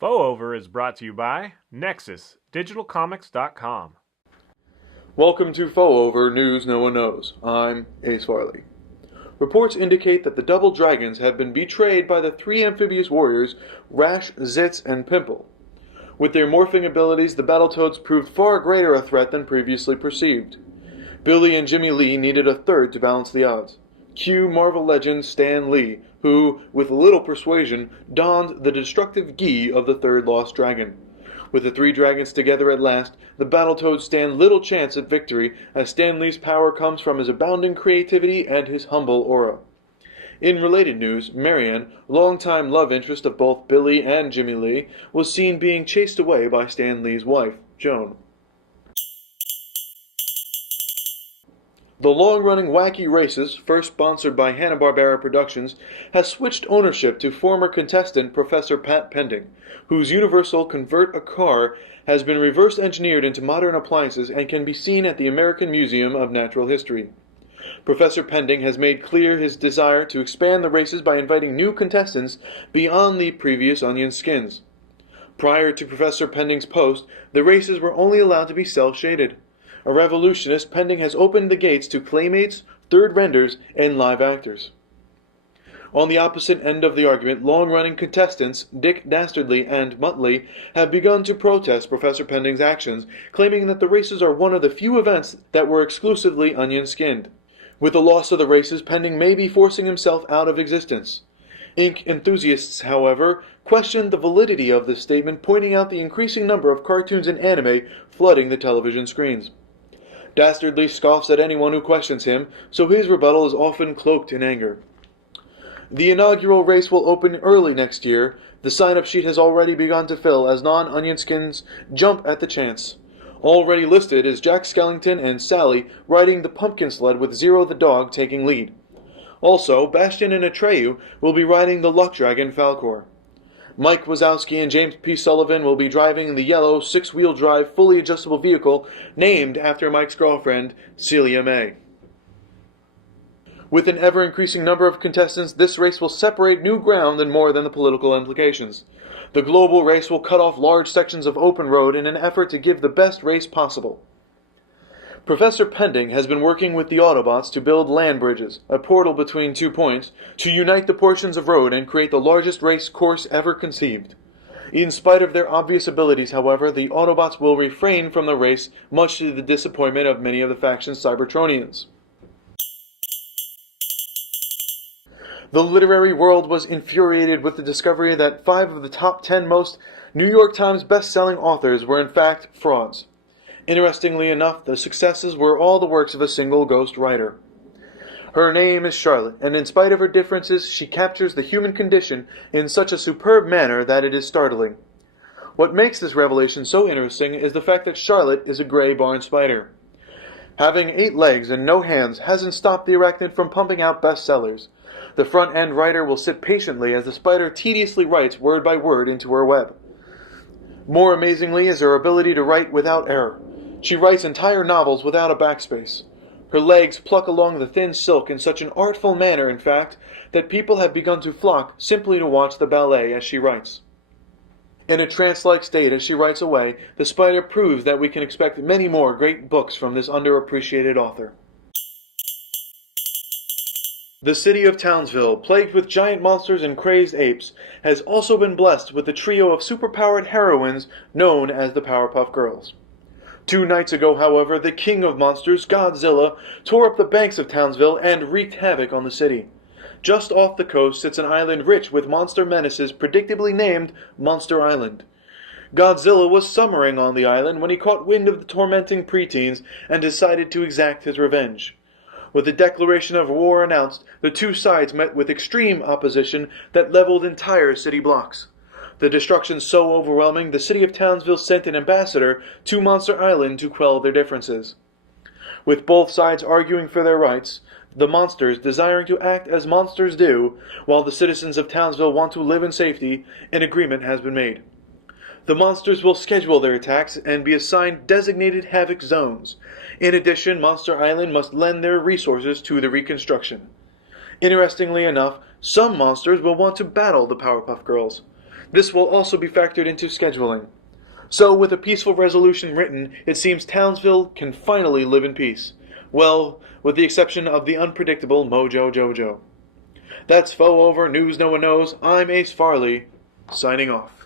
FauxOver is brought to you by NexusDigitalComics.com. Welcome to FauxOver News No One Knows. I'm Ace Farley. Reports indicate that the Double Dragons have been betrayed by the three amphibious warriors Rash, Zitz, and Pimple. With their morphing abilities, the Battletoads proved far greater a threat than previously perceived. Billy and Jimmy Lee needed a third to balance the odds. Cue Marvel legend Stan Lee, who, with little persuasion, donned the destructive gi of the third lost dragon. With the three dragons together at last, the Battletoads stand little chance at victory, as Stan Lee's power comes from his abounding creativity and his humble aura. In related news, Marianne, longtime love interest of both Billy and Jimmy Lee, was seen being chased away by Stan Lee's wife, Joan. The long-running Wacky races, first sponsored by Hanna-Barbera Productions, has switched ownership to former contestant Professor Pat Pending, whose universal Convert-A-Car has been reverse-engineered into modern appliances and can be seen at the American Museum of Natural History. Professor Pending has made clear his desire to expand the races by inviting new contestants beyond the previous onion skins. Prior to Professor Pending's post, the races were only allowed to be cel-shaded. A revolutionist, Pending has opened the gates to claymates, third renders, and live actors. On the opposite end of the argument, long-running contestants Dick Dastardly and Muttley have begun to protest Professor Pending's actions, claiming that the races are one of the few events that were exclusively onion-skinned. With the loss of the races, Pending may be forcing himself out of existence. Ink enthusiasts, however, questioned the validity of this statement, pointing out the increasing number of cartoons and anime flooding the television screens. Dastardly scoffs at anyone who questions him, so his rebuttal is often cloaked in anger. The inaugural race will open early next year. The sign-up sheet has already begun to fill as non-onion skins jump at the chance. Already listed is Jack Skellington and Sally riding the pumpkin sled with Zero the dog taking lead. Also, Bastian and Atreyu will be riding the luck dragon Falcor. Mike Wazowski and James P. Sullivan will be driving the yellow, six-wheel drive, fully adjustable vehicle named after Mike's girlfriend, Celia May. With an ever-increasing number of contestants, this race will separate new ground and more than the political implications. The global race will cut off large sections of open road in an effort to give the best race possible. Professor Pending has been working with the Autobots to build land bridges, a portal between 2 points, to unite the portions of road and create the largest race course ever conceived. In spite of their obvious abilities, however, the Autobots will refrain from the race, much to the disappointment of many of the faction's Cybertronians. The literary world was infuriated with the discovery that 5 of the top 10 most New York Times best-selling authors were in fact frauds. Interestingly enough, the successes were all the works of a single ghost writer. Her name is Charlotte, and in spite of her differences, she captures the human condition in such a superb manner that it is startling. What makes this revelation so interesting is the fact that Charlotte is a gray barn spider. Having 8 legs and no hands hasn't stopped the arachnid from pumping out bestsellers. The front-end writer will sit patiently as the spider tediously writes word by word into her web. More amazingly is her ability to write without error. She writes entire novels without a backspace. Her legs pluck along the thin silk in such an artful manner, in fact, that people have begun to flock simply to watch the ballet as she writes. In a trance-like state as she writes away, the spider proves that we can expect many more great books from this underappreciated author. The city of Townsville, plagued with giant monsters and crazed apes, has also been blessed with a trio of superpowered heroines known as the Powerpuff Girls. 2 nights ago, however, the king of monsters, Godzilla, tore up the banks of Townsville and wreaked havoc on the city. Just off the coast sits an island rich with monster menaces predictably named Monster Island. Godzilla was summering on the island when he caught wind of the tormenting preteens and decided to exact his revenge. With the declaration of war announced, the 2 sides met with extreme opposition that leveled entire city blocks. The destruction so overwhelming, the city of Townsville sent an ambassador to Monster Island to quell their differences. With both sides arguing for their rights, the monsters desiring to act as monsters do, while the citizens of Townsville want to live in safety, an agreement has been made. The monsters will schedule their attacks and be assigned designated havoc zones. In addition, Monster Island must lend their resources to the reconstruction. Interestingly enough, some monsters will want to battle the Powerpuff Girls. This will also be factored into scheduling. So, with a peaceful resolution written, it seems Townsville can finally live in peace. Well, with the exception of the unpredictable Mojo Jojo. That's FauxOver News No One Knows. I'm Ace Farley, signing off.